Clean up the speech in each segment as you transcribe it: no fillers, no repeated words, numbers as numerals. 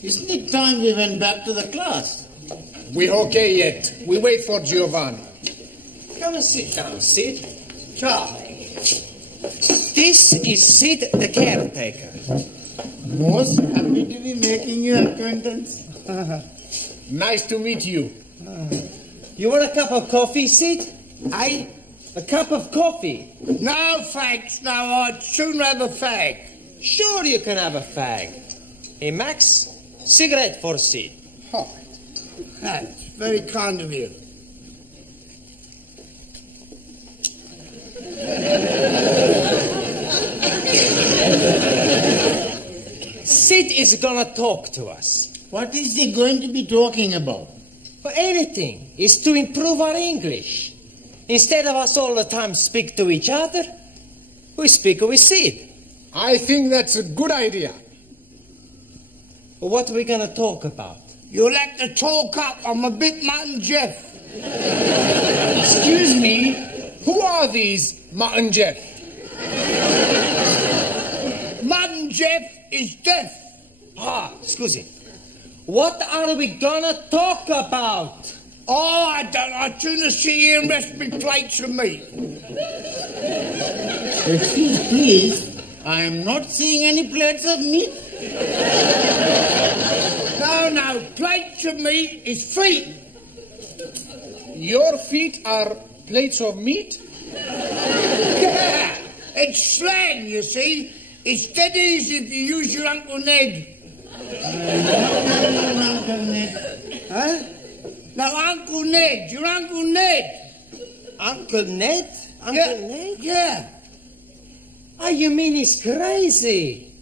Isn't it time we went back to the class? We're okay yet. We wait for Giovanni. Come and sit down, Sid. Charlie. This is Sid, the caretaker. Most happy to be making your acquaintance. Nice to meet you. You want a cup of coffee, Sid? I? A cup of coffee? No, thanks. No, I'd sooner have a fag. Sure you can have a fag. Hey, Max, cigarette for Sid. Oh, that's very kind of you. Sid is gonna talk to us. What is he going to be talking about? For anything is to improve our English. Instead of us all the time speak to each other, we speak with Sid. I think that's a good idea. What are we gonna talk about? You'll have to talk up. I'm a bit Mutton Jeff. Excuse me, who are these Mutton Jeff? Mutton Jeff is deaf. Ah, scusi. What are we gonna talk about? Oh, I don't. I'd sooner sit here and rest me plates of meat. Excuse please, I am not seeing any plates of meat. No, plates of meat is feet. Your feet are plates of meat? Yeah, it's slang, you see. It's dead easy if you use your Uncle Ned. Uncle Ned. Huh? No, Uncle Ned. Your Uncle Ned. Uncle Ned? Ned? Yeah. Oh, you mean he's crazy?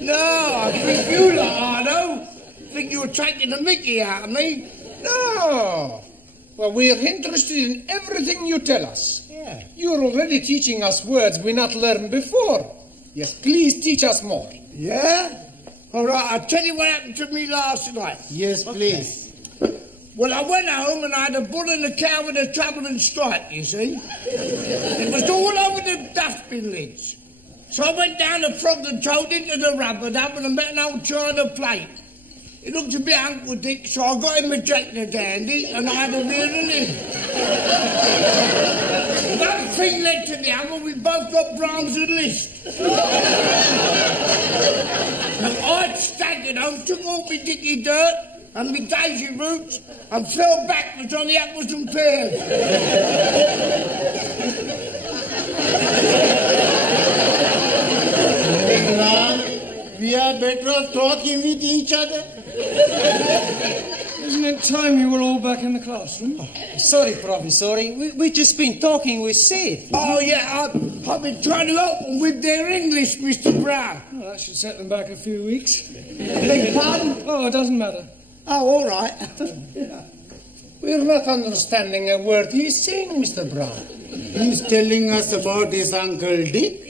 No, I think you lot, Ardo. I think you were taking the mickey out of me. No. Well, we're interested in everything you tell us. Yeah. You're already teaching us words we not learned before. Yes, please teach us more. Yeah? All right, I'll tell you what happened to me last night. Yes, please. Well, I went home and I had a bull and a cow with a trouble and stripe, you see. It was all over the dustbin lids. So I went down the frog and toad into the rubber dump and I met an old china plate. It looked a bit Uncle Dick, so I got him a Jack the Dandy and I had a real in. One thing led to the other, we both got Brahms and Liszt. I staggered home, took all my dicky dirt and my daisy roots and fell backwards on the apples and pears. We are better off talking with each other. Isn't it time you were all back in the classroom? Oh, sorry, Professor. We've just been talking with Sid. Oh, yeah, I've been trying to help them with their English, Mr. Brown. Well, that should set them back a few weeks. Beg pardon? Oh, it doesn't matter. Oh, all right. We're not understanding a word he's saying, Mr. Brown. He's telling us about his Uncle Dick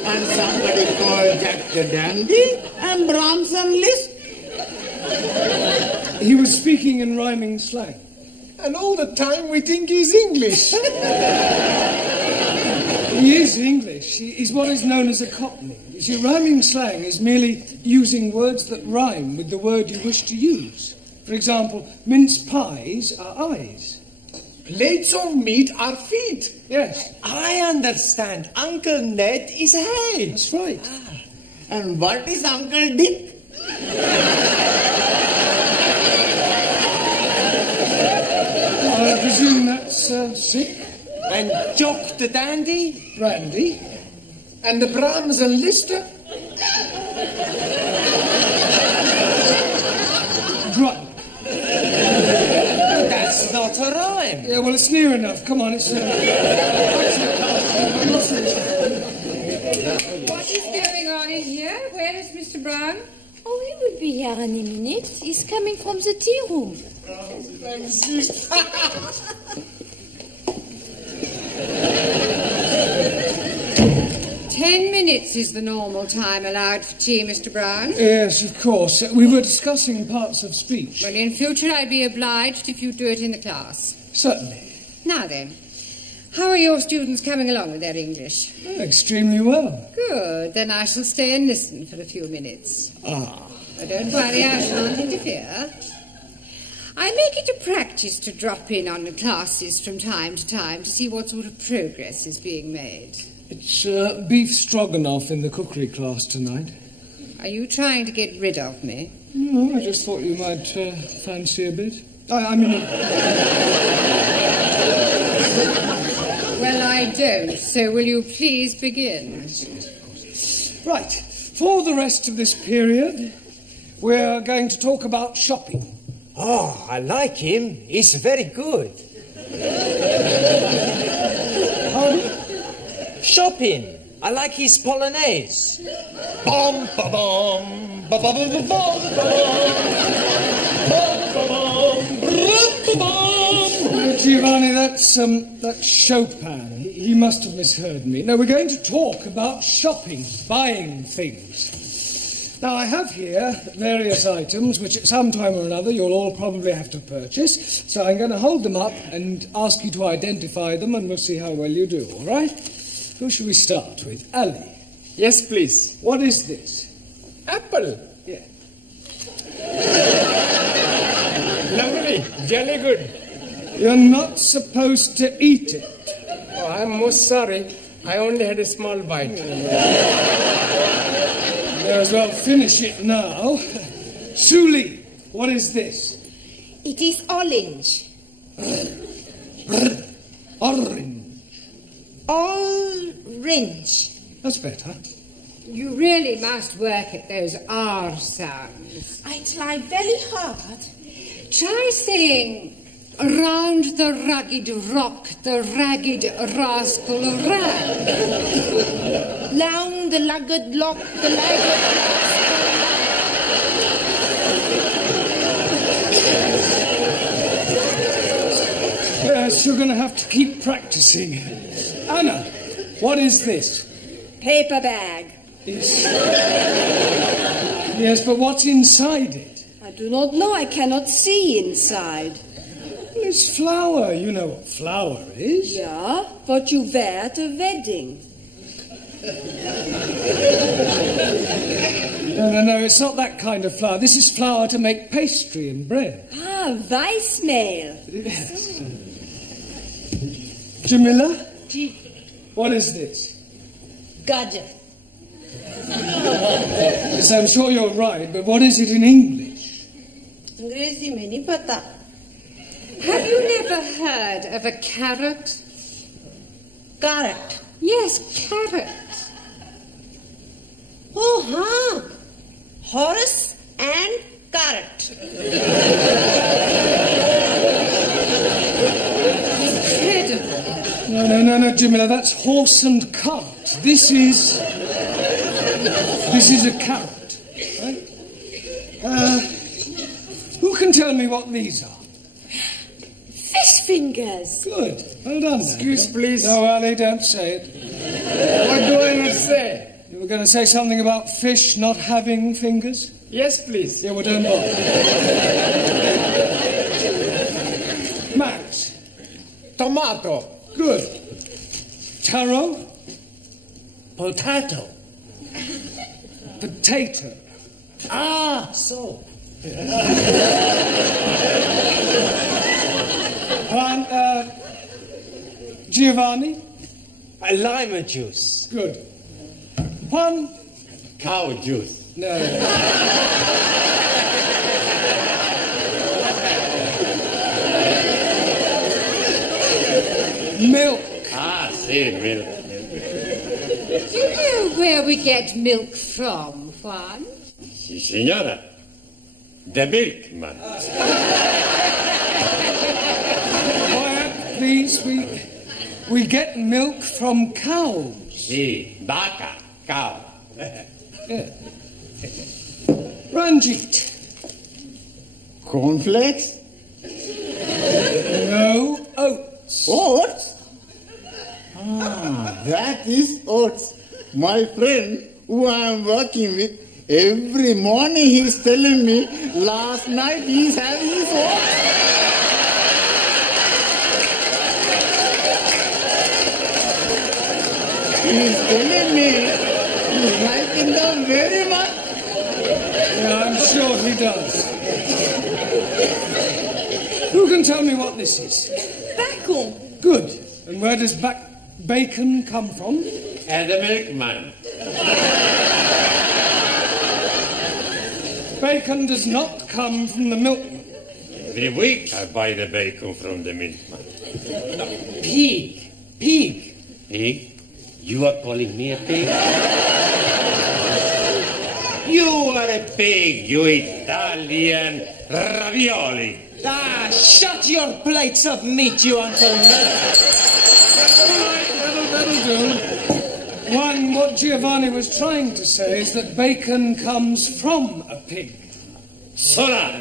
and somebody called Jack the Dandy and Brahms and Liszt. He was speaking in rhyming slang. And all the time we think he's English. He is English. He's what is known as a Cockney. You see, rhyming slang is merely using words that rhyme with the word you wish to use. For example, mince pies are eyes. Plates of meat are feet. Yes. I understand. Uncle Ned is head. That's right. Ah. And what is Uncle Dick? I presume that's sick. And Jock the Dandy? Brandy. And the Brahms and Liszt? Drunk. That's not a rhyme. Yeah, well, it's near enough. Come on, it's... What is going on in here? where is Mr. Brown? Oh, he will be here any minute. He's coming from the tea room. 10 minutes is the normal time allowed for tea, Mr. Brown. Yes, of course. We were discussing parts of speech. Well, in future I'd be obliged if you do it in the class. Certainly. Now then, how are your students coming along with their English? Extremely well. Good. Then I shall stay and listen for a few minutes. But don't worry, I shan't interfere. I make it a practice to drop in on the classes from time to time to see what sort of progress is being made. It's beef stroganoff in the cookery class tonight. Are you trying to get rid of me? No, I just thought you might fancy a bit. I mean... Well, I don't, so will you please begin? Right. For the rest of this period, we're going to talk about shopping. Oh, I like him. He's very good. Shopping. I like his polonaise. Bum, ba, bum, ba, ba, ba, ba, bum, Giovanni, that's Chopin. He must have misheard me. No, we're going to talk about shopping, buying things. Now, I have here various items which at some time or another you'll all probably have to purchase. So I'm going to hold them up and ask you to identify them, and we'll see how well you do, all right? Who should we start with? Ali. Yes, please. What is this? Apple. Yeah. Lovely. Jolly good. You're not supposed to eat it. Oh, I'm most sorry. I only had a small bite. May as well finish it now. Suli, what is this? It is orange. Orange. Orange. That's better. You really must work at those R sounds. I try very hard. Try saying, "Round the rugged rock, the ragged rascal ran." Down the lagged lock, the lagged Yes, you're going to have to keep practicing. Anna, what is this? paper bag. Yes, but what's inside it? I do not know. I cannot see inside. It's flour. You know what flour is. Yeah, what you wear at a wedding. No, it's not that kind of flour. This is flour to make pastry and bread. Ah, Weissmehl. Yes. Jamila? What is this? Gaja. Yes, I'm sure you're right, but what is it in English? Angrezi mein nahi pata. Have you never heard of a carrot? Carrot. Yes, carrot. Oh, huh. Horse and carrot. Incredible. No, Jamila, that's horse and cart. This is a carrot. Right? Who can tell me what these are? Fish fingers. Good. Well done. Excuse, please. No, Ali, don't say it. What do I not say? You were going to say something about fish not having fingers? Yes, please. Yeah, well, don't bother. Max. Tomato. Good. Taro. Potato. Potato. Ah, so. Giovanni. Lime juice. Good. Juan. Cow juice. No. Milk. Ah, see, milk. Do you know where we get milk from, Juan? Si, señora. The milkman. Quiet, please. We get milk from cows. Si, vaca, cow. Yeah. Ranjeet. Cornflakes? No, oats. Oats? Ah, that is oats. My friend who I am working with, every morning he's telling me last night he's having his oats. He's telling me he's liking them very much. Yeah, I'm sure he does. Who can tell me what this is? Bacon. Good. And where does bacon come from? And the milkman. Bacon does not come from the milkman. Every week I buy the bacon from the milkman. Pig. Pig. Pig? You are calling me a pig? You are a pig, you Italian ravioli. Ah, shut your plates of meat, you Uncle Ned. That'll do. One, what Giovanni was trying to say is that bacon comes from a pig. Sola!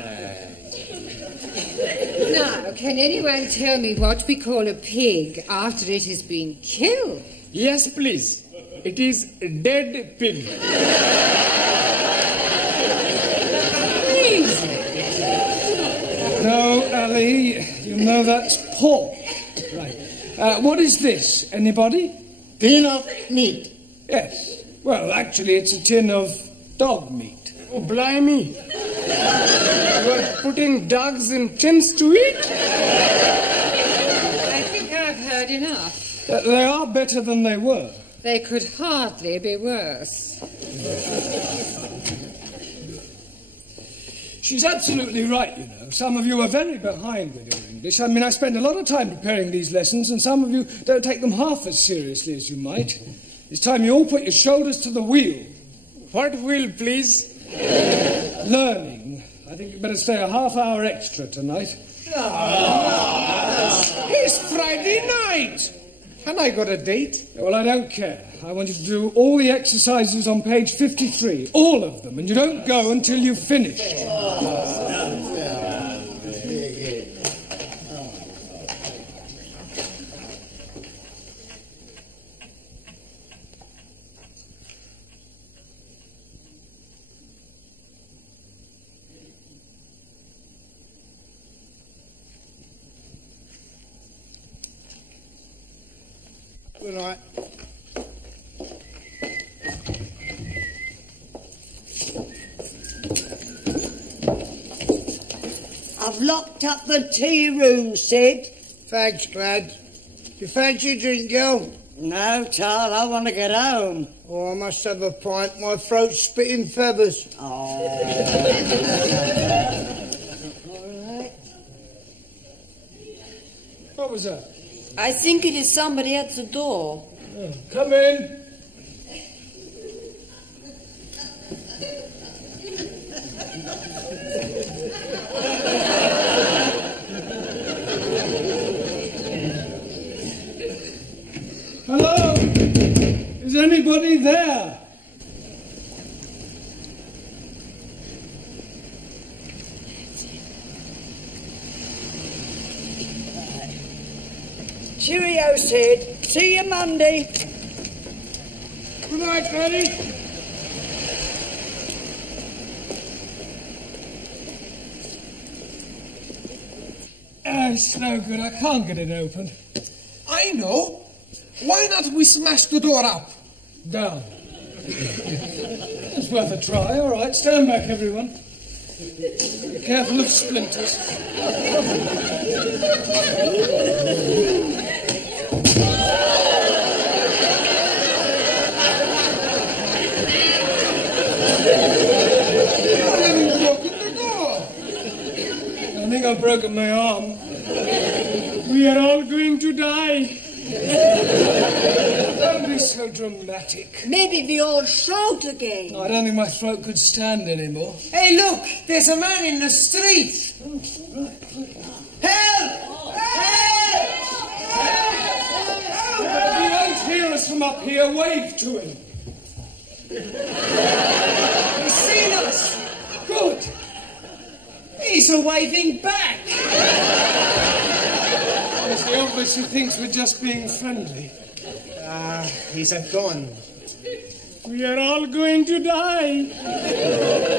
Now, can anyone tell me what we call a pig after it has been killed? Yes, please. It is a dead pig. No, Ali, you know that's pork. Right. What is this? Anybody? Tin of meat. Yes. Well, actually, it's a tin of dog meat. Oh, blimey. You are putting dogs in tins to eat? I think I've heard enough. They are better than they were. They could hardly be worse. She's absolutely right, you know. Some of you are very behind with your English. I mean, I spend a lot of time preparing these lessons, and some of you don't take them half as seriously as you might. It's time you all put your shoulders to the wheel. What wheel, please? Learning. I think you'd better stay a half hour extra tonight. It's Friday night. And I got a date. Well, I don't care. I want you to do all the exercises on page 53. All of them. And you don't go until you've finished. Good night. I've locked up the tea room, Sid. Thanks, Glad. You fancy a drink, girl? No, Charles, I want to get home. Oh, I must have a pint. My throat's spitting feathers. Oh. All right. What was that? I think it is somebody at the door. Oh, come in. Hello? Is anybody there? Cheerio, Sid. See you Monday. Good night, Granny. It's no good. I can't get it open. I know. Why not we smash the door up? Down. It's worth a try. All right, stand back, everyone. Be careful of splinters. I think I've broken my arm. We are all going to die. Don't be so dramatic. Maybe we all shout again. I don't think my throat could stand anymore. Hey, look! There's a man in the street! Help! Help! If he won't hear us from up here, wave to him. He's seen us. Good. He's waving back. Yes, he obviously thinks we're just being friendly. He's gone. We are all going to die.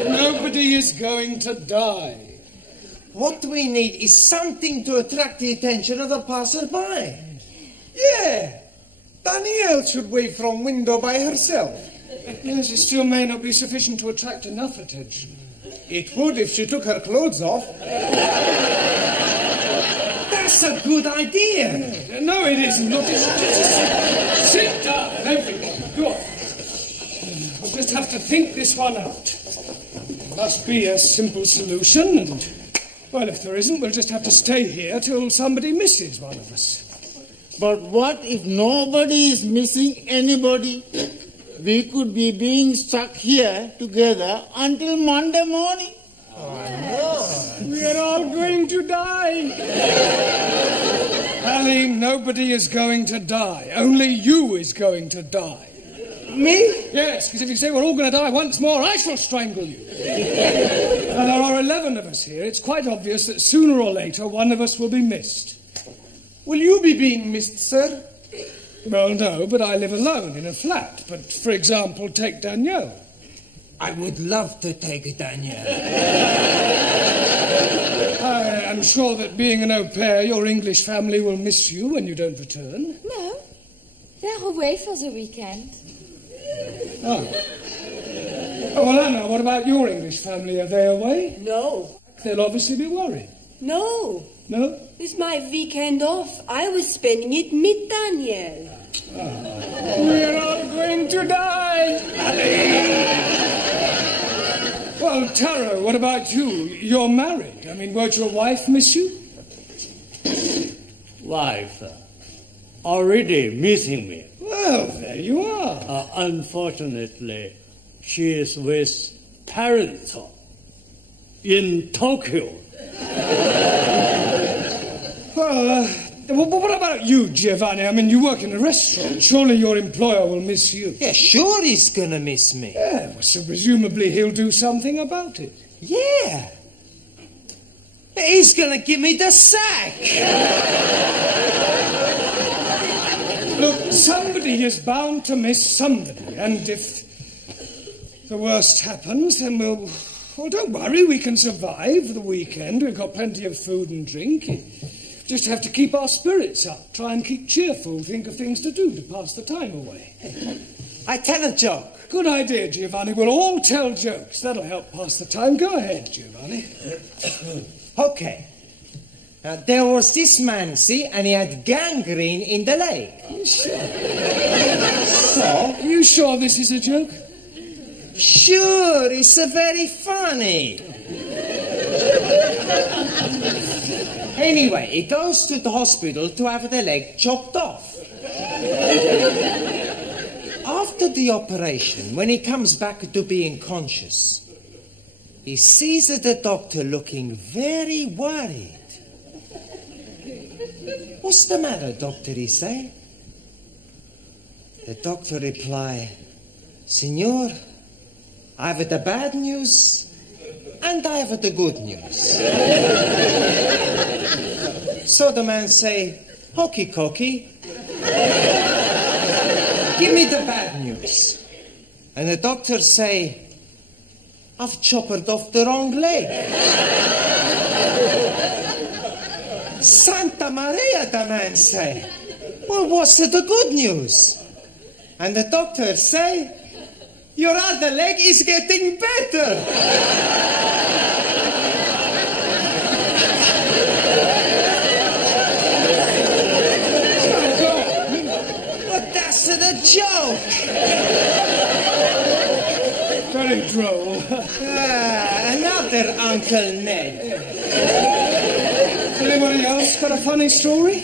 Nobody is going to die. What we need is something to attract the attention of the passerby. Yeah. Danielle should wave from window by herself. Yes, it still may not be sufficient to attract enough attention. It would if she took her clothes off. That's a good idea. No, it isn't. Not sit down, everyone. Go on. We'll just have to think this one out. There must be a simple solution, and, well, if there isn't, we'll just have to stay here till somebody misses one of us. But what if nobody is missing anybody? We could be being stuck here together until Monday morning. We are all going to die. Ali, nobody is going to die. Only you is going to die. Me? Yes, because if you say we're all going to die once more, I shall strangle you. And there are 11 of us here. It's quite obvious that sooner or later one of us will be missed. Will you be being missed, sir? Well, no, but I live alone in a flat. But, for example, take Danielle. I would love to take Danielle. I am sure that being an au pair, your English family will miss you when you don't return. No, they're away for the weekend. Oh. Oh, well, Anna, what about your English family? Are they away? No. They'll obviously be worried. No. No? It's my weekend off. I was spending it with Danielle. We're all going to die. Well, Taro, what about you? You're married. I mean, won't your wife miss you? Wife, already missing me. Well, there you are. Unfortunately, she is with parents in Tokyo. Well, what about you, Giovanni? I mean, you work in a restaurant. Surely your employer will miss you. Yeah, sure he's gonna miss me. Yeah, well, so presumably he'll do something about it. Yeah. He's gonna give me the sack. Look, somebody is bound to miss somebody, and if the worst happens, then we'll... Well, don't worry, we can survive the weekend. We've got plenty of food and drink. Just have to keep our spirits up, try and keep cheerful, think of things to do to pass the time away. I tell a joke. Good idea, Giovanni. We'll all tell jokes. That'll help pass the time. Go ahead, Giovanni. Okay. Now, there was this man, see, and he had gangrene in the leg. So, you sure this is a joke? Sure, it's very funny. Anyway, he goes to the hospital to have the leg chopped off. After the operation, when he comes back to being conscious, he sees the doctor looking very worried. What's the matter, doctor, he say? The doctor reply, Signor, I have the bad news and I have the good news. So the man say, hokey cokey, give me the bad news. And the doctor say, I've chopped off the wrong leg. Santa Maria, the man say. Well, what's the good news? And the doctor say, your other leg is getting better. But that's the joke. Very droll. Another Uncle Ned. Anybody else got a funny story?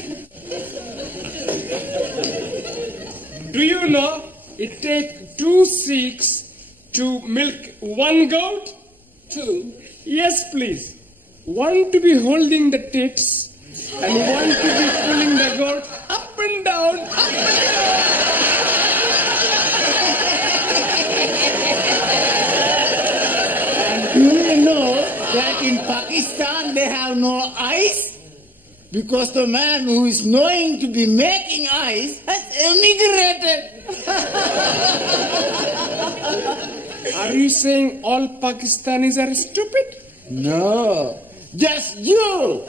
Do you know it takes 2 Sikhs to milk 1 goat? 2? Yes, please. 1 to be holding the tits and 1 to be pulling the goat up and down, up and down. know that in Pakistan they have no ice? Because the man who is knowing to be making ice has emigrated. Are you saying all Pakistanis are stupid? No, just you.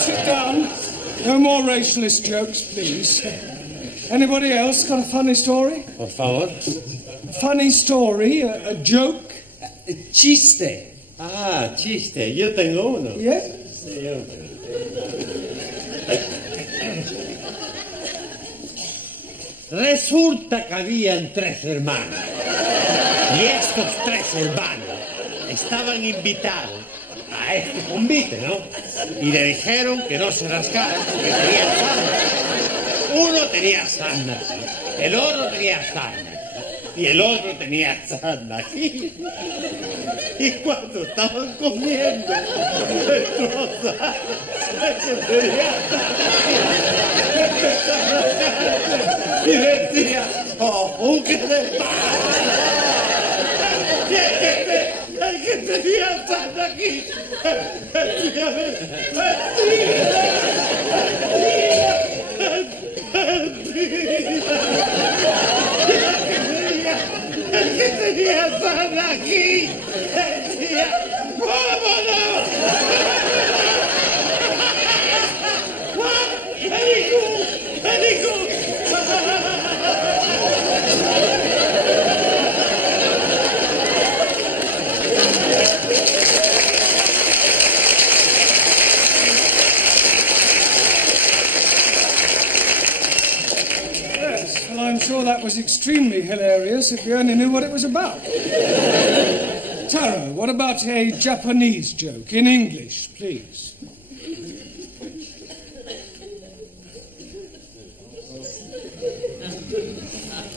Sit down. No more racialist jokes, please. Anybody else got a funny story? Por favor. A funny story, a joke? Chiste. Ah, chiste. Yo tengo uno. Yeah? Sí, yo tengo. Resulta que habían 3 hermanos. Y estos 3 hermanos estaban invitados a este convite, ¿no? Y le dijeron que no se rascaran porque tenían sarna. Uno tenía sarna aquí, el otro tenía sarna y el otro tenía sarna aquí. Y cuando estaban comiendo, el que tenía sarna y decía, ¡oh, qué de paz! El que tenía sarna aquí, el que tenía sarna aquí, decía, ¡vámonos! Very good, very good. I'm sure that was extremely hilarious if you only knew what it was about. Tara, what about a Japanese joke in English, please?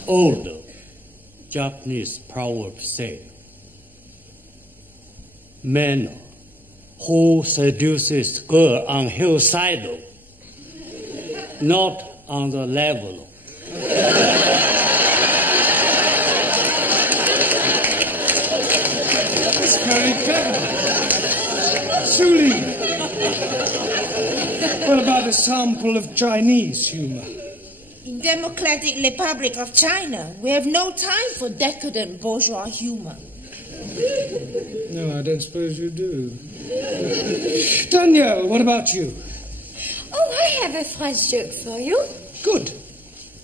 Old Japanese proverb say, man who seduces girl on hillside, not on the level. That's very clever. Suli, what about a sample of Chinese humour? In Democratic Republic of China, we have no time for decadent bourgeois humor. No, I don't suppose you do. Danielle, what about you? Oh, I have a French joke for you. Good.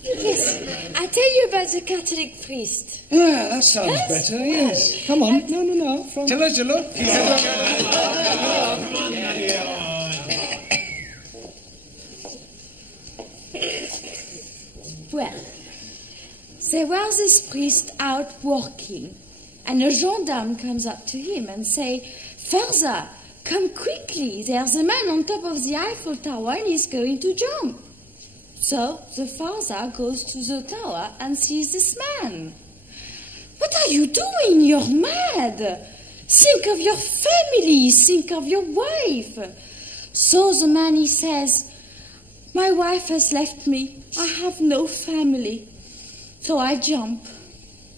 Yes, I tell you about the Catholic priest. Yeah, that sounds better, yes. Come on. No. Chalo. Well, there was this priest out working, and a gendarme comes up to him and say, "Father, come quickly, there's a man on top of the Eiffel Tower and he's going to jump." So the father goes to the tower and sees this man. "What are you doing? You're mad. Think of your family, think of your wife." So the man, he says, "My wife has left me. I have no family." So I jump.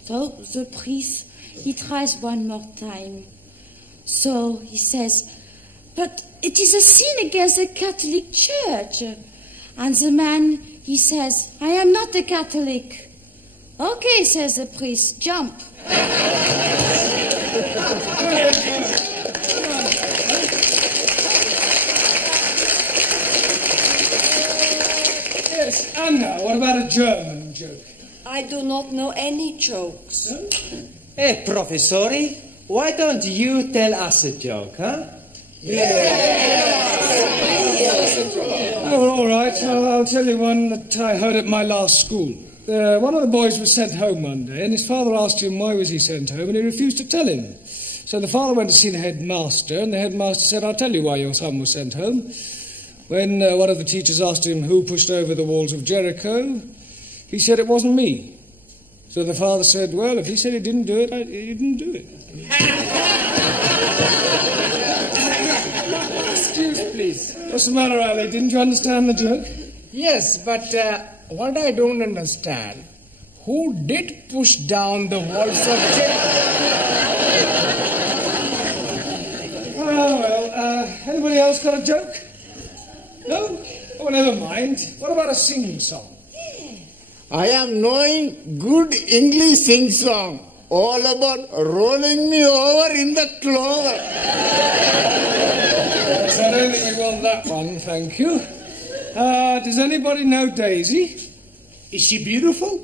So the priest, he tries one more time. So he says, "But it is a sin against the Catholic Church." And the man, he says, "I am not a Catholic." "Okay," says the priest, "jump." Yes, Anna, what about a German joke? I do not know any jokes. Hey, Professori, why don't you tell us a joke, huh? Oh, all right. I'll tell you one that I heard at my last school. One of the boys was sent home one day, and his father asked him why was he sent home, and he refused to tell him. So the father went to see the headmaster, and the headmaster said, "I'll tell you why your son was sent home." When one of the teachers asked him who pushed over the walls of Jericho, he said it wasn't me. So the father said, "Well, if he said he didn't do it, he didn't do it." Excuse, please. What's the matter, Ali? Didn't you understand the joke? Yes, but what I don't understand, who did push down the walls of Jericho? Anybody else got a joke? No? Oh, never mind. What about a sing-song? I am knowing good English sing-song. All about rolling me over in the clover. Yes, I don't think we want that one, thank you. Does anybody know Daisy? Is she beautiful?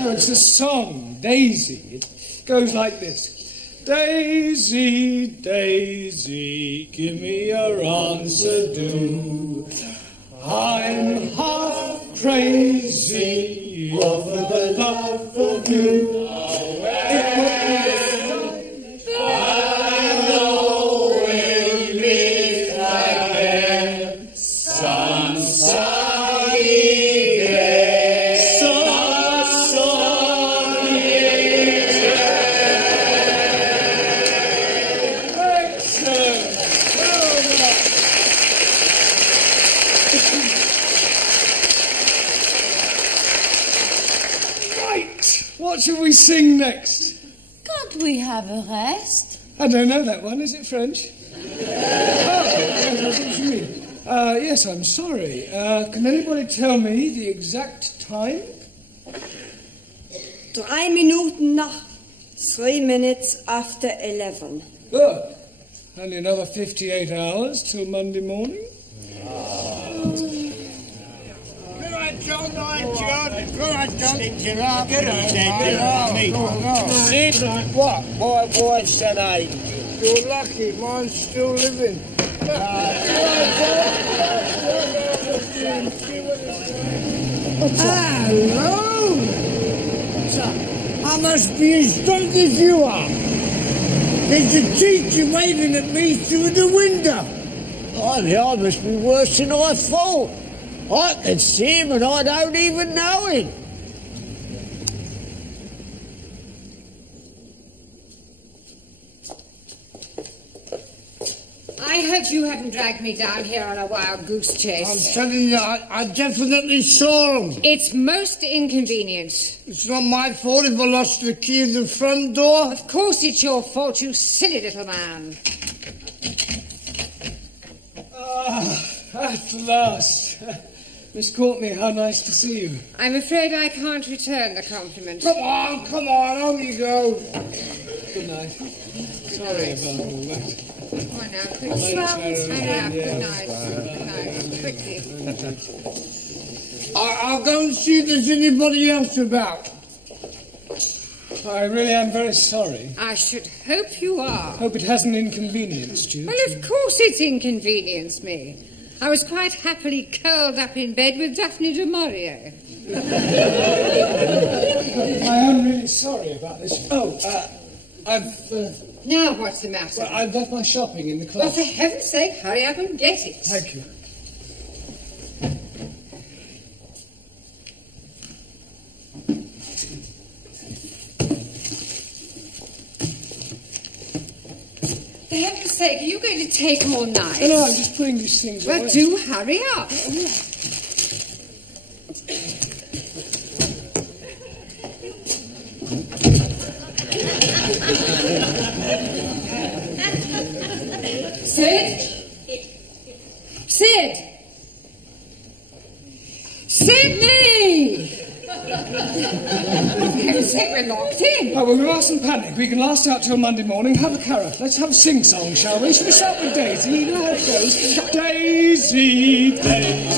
No, it's a song, Daisy. It goes like this. Daisy, Daisy, give me your answer, do. I'm half crazy over the love of you. I know we'll meet again some sunny day. Some sunny day. Excellent. Right. What shall we sing next? Can't we have a rest? I don't know that one. Is it French? Yes, what do you mean? Yes, I'm sorry. Can anybody tell me the exact time? 3 Minuten nach. 3 minutes after 11. Good. Only another 58 hours till Monday morning. Good night, John. Good night, John. Good night. What? My wife said 8. You're lucky. Mine's still living. Hello. I must be as drunk as you are. There's a teacher waving at me through the window. I must be worse than I thought. I can see him and I don't even know him. I hope you haven't dragged me down here on a wild goose chase. I'm telling you, I definitely saw him. It's most inconvenient. It's not my fault if I lost the key of the front door. Of course it's your fault, you silly little man. At last. Miss Courtney, how nice to see you. I'm afraid I can't return the compliment. Come on, on you go. Good night. Sorry about all that. Oh, now, quickly. Hurry up. Good night. Quickly. I'll go and see if there's anybody else about. I really am very sorry. I should hope you are. Hope it hasn't inconvenienced you. Well, of course it's inconvenienced me. I was quite happily curled up in bed with Daphne du Maurier. I am really sorry about this. I've... Now what's the matter? Well, I've left my shopping in the Well, club. for heaven's sake, hurry up and get it. Thank you. For heaven's sake, are you going to take all night? No, I'm just putting these things away. Well, do hurry up. Sid? Sid? Sydney! For heaven's sake, we're locked in. Oh, well, we mustn't panic. We can last out till Monday morning. Have a carrot. Let's have a sing-song, shall we? Shall we start with Daisy? You know how it goes. Daisy, Daisy.